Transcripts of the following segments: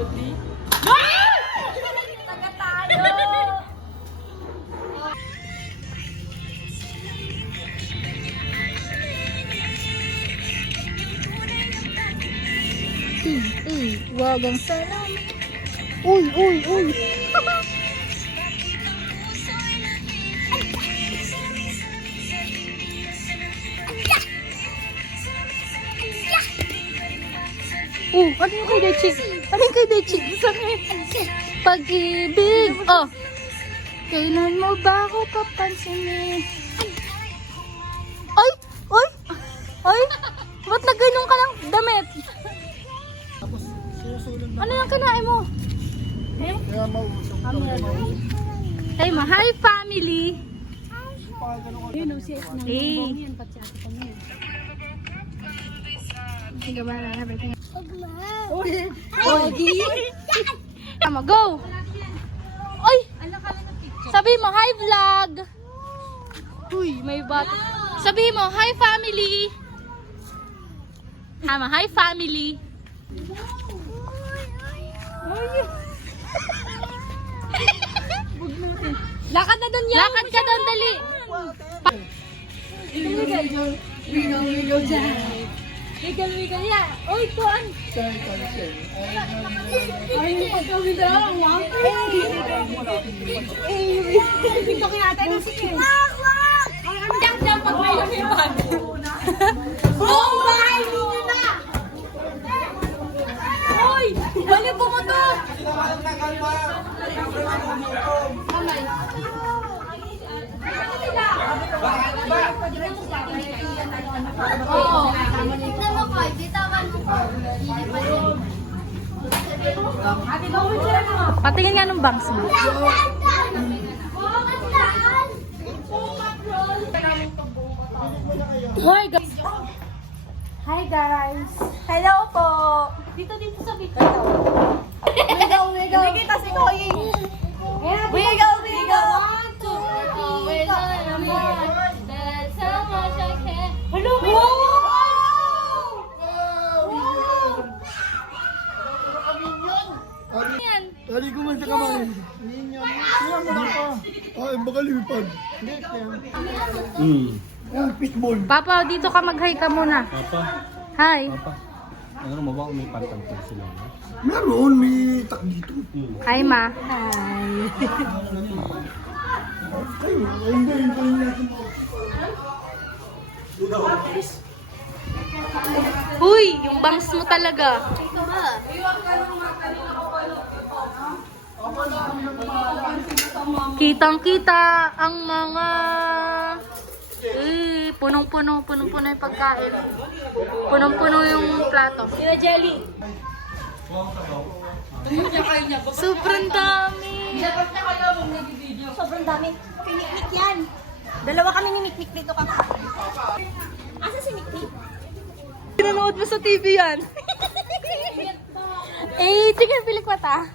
Absolutely. Taga tayo! Wag ang salam. Uy, uy, uy. Ano yung kay Dechik? Ano yung kay Dechik? Sakit. Pag-ibig. Oh. Kailan mo ba ako papansinin? Ay! Ay! Ay! Ba't nagganong ka ng damit? Ano yung kinain mo? Kaya mausok. Hey ma, hi family! Yun, si S nang Hey. yan, pati ate kami. Think about everything. Ogi! Tama, go! Ay! Sabi mo, hi vlog! Uy, may bata. Sabi mo, hi family! Tama, hi family! Lakad na dun yan! Lakad ka dun, dali! Wiggle, wiggle, yeah! Uy, tuan! Ay, yung pagkawin na lang, wow! Dito kaya tayo na sige. Diyan, pag may lumipad. Oh, bahay ninyo na! Uy! Balik po mo to! Oo. Patingin nga ng bangs mo. Hi guys! Hi guys! Hello po! Dito sa video. Wiggle, wiggle! Nakikita si Koying! Wiggle, wiggle! 1, 2, wiggle and more. That's how much I can. Hello, wiggle! Yan. Tali ko man sa kamay. Kaya mo na pa. Ay, baka lumipad. Yan, pitbull. Papa, dito ka mag-hi ka muna. Papa, Hi! papa. Ano mo ba kung may pantangtang sila? Meron, may tak dito. Hi, ma. Ay, hindi natin. Uy, yung bangs mo talaga. Kitang-kita ang mga punong-puno yung pagkain. Punong-puno yung plato. Sila Jelly. Sobrang dami. Sobrang dami. Piniknik yan. Dalawa kami ni Miknik dito ka. Asa si Miknik? Pinanood mo sa TV yan. Tingnan pilik mata.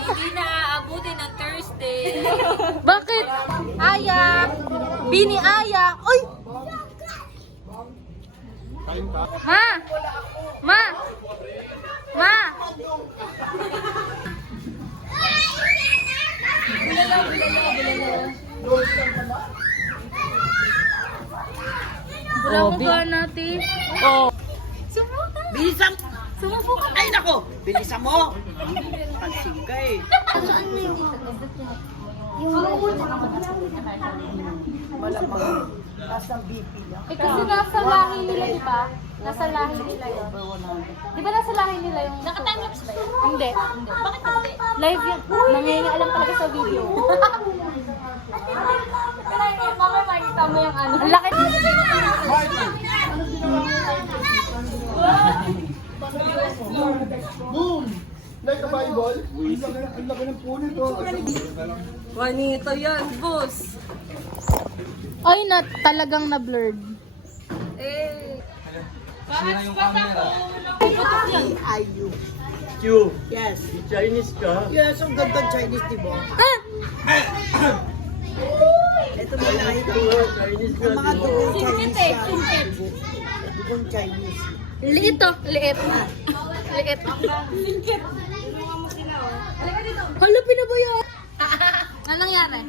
Hindi na aabutin ng Thursday. Bakit? Aya. Bini Aya. Uy! Ma! Ma! Ma! Wala mo ba natin? Oh. Bilisan! Ay nako! Bilisan mo! Pansin ka eh. Malamang. Nasa BP lang. Kasi nasa lahi nila, di ba? Nasa lahi nila yun. Di ba nasa lahi nila yung... Naka-timelapse ba yun? Hindi. Bakit hindi? Live yun. Nangyayaalam talaga sa video. Mamaya makikita mo yung ano. Ang laki. Boom! Like a Bible. Ang laki ng punit. Juanito yan, boss. Ay, talagang na-blurred. Ayu. Q, Yes. Chinese ka? Yes, ang ganda Chinese, di ba? Ito mo na ito. Chinese ka, Ang mga di ba? dugong Chinese siya. bagong Chinese. Liit to. Liit. Liit. Singkit. Hala, pinabayo. Anong nangyari?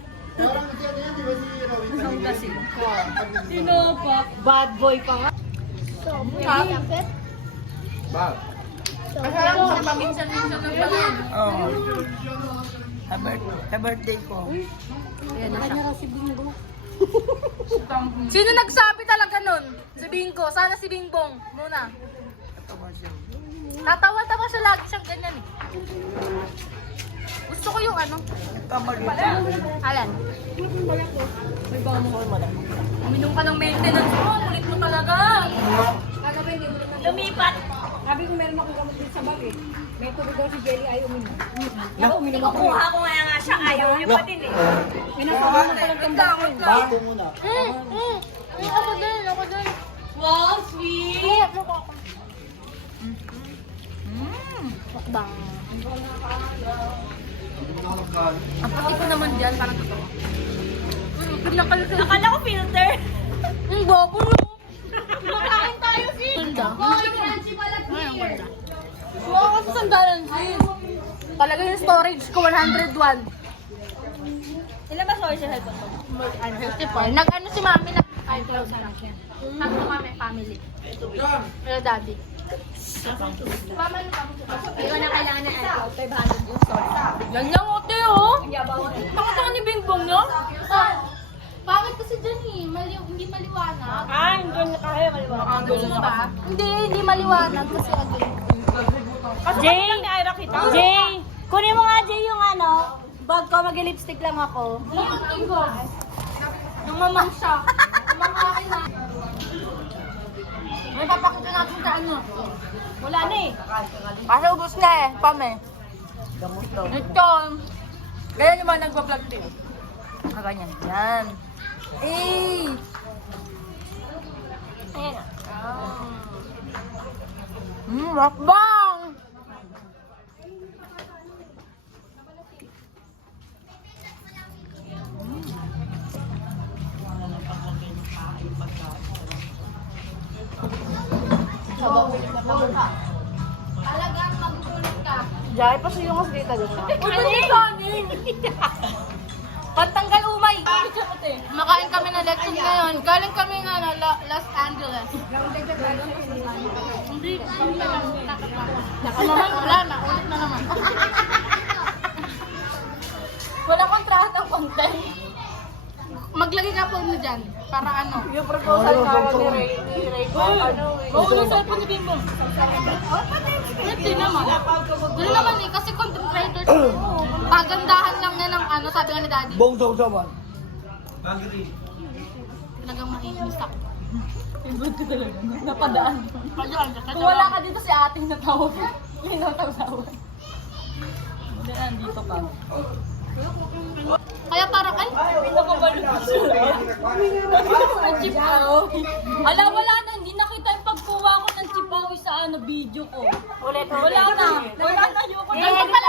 Sino pa? Bad boy pa nga. Bag. Masarap sa paminsan-minsan ng bayan. Oo. Happy birthday ko. Ayan na siya. Sino nagsabi talaga nun? Si Bingko. Sana si Bingbong. Muna. Tatawa-tawa siya lagi siyang ganyan eh. Gusto ko yung ano. Alan. Uminom ka ng maintenance mo. Kulit mo talaga. Lumipat. Sabi ko meron akong gamot din sa bag eh. May tubig daw si Jelly ayaw uminom. Ako uminom ako. Kukuha ko nga siya. Ayaw niya pa din eh. Pinasabi mo palang tambakin. Bato muna. Ako din. Ako din. Wow, sweet. Mukbang. Hindi mo nakakakain. Ang pati ko naman dyan. Parang totoo. Akala ko filter. Ang bobo no. Kumakain tayo, sis. Ganda. Ay, ang ganda. Wow, kasi sandalan, sis. Talaga yung storage ko, 101. Ilan ba sorry sa cellphone mo? 54. Nag-ano si mami na 5,000 lang siya. Tatlo kami, family. Pero daddy. Hindi ko na kailangan ng iCloud. 500 yung sorry. Yan lang, ote, oh. Bakit ako ni Bingbong, no? Bakit kasi dyan eh? Hindi maliwanag. Ah, hindi na kaya maliwanag. Gusto mo ba? Hindi maliwanag kasi again. Jay! Lang ni Ira kita. Jay! Kunin mo nga, Jay, yung ano. Bag ko, mag-lipstick lang ako. Laking ko. Namamang siya. Namamakin na. May papakita natin sa ano. Wala na eh. Kasi ubus na eh. Pame. Ito. Ganyan yung mga nagpa-vlog din. Ganyan. Yan. Eh! Ayan. Mukbang! Talagang magulog ka. Jai, pasuyong ka dito doon. Pantanggal umay. Makain kami na lechon ngayon. Galing kami nga na Los Angeles. Hindi. Ako naman, wala na. Ulit na naman. Walang kontratang content. Maglagay ka po mo dyan. Para ano? Yung proposal nga ni Ray ko, ano eh. Maulo sa po ni Bimbo. Hindi naman. Doon naman eh. Kasi content creators. Pagandahan lang na ng ano. Sabi nga ni Daddy. Bong daw naman. Talagang maiinis ako. Favorite ko talaga. Napadaan. Kung wala ka dito si ating natawag. Hindi na tawag. Hindi, nandito ka. Kaya parang, ay, Nakabalot sila. Ang chipaw. Ala, wala na. Hindi nakita yung pagkuha ko ng chipaw sa ano, video ko. ulit. Wala na. Wala na. Ayoko na. Hindi pa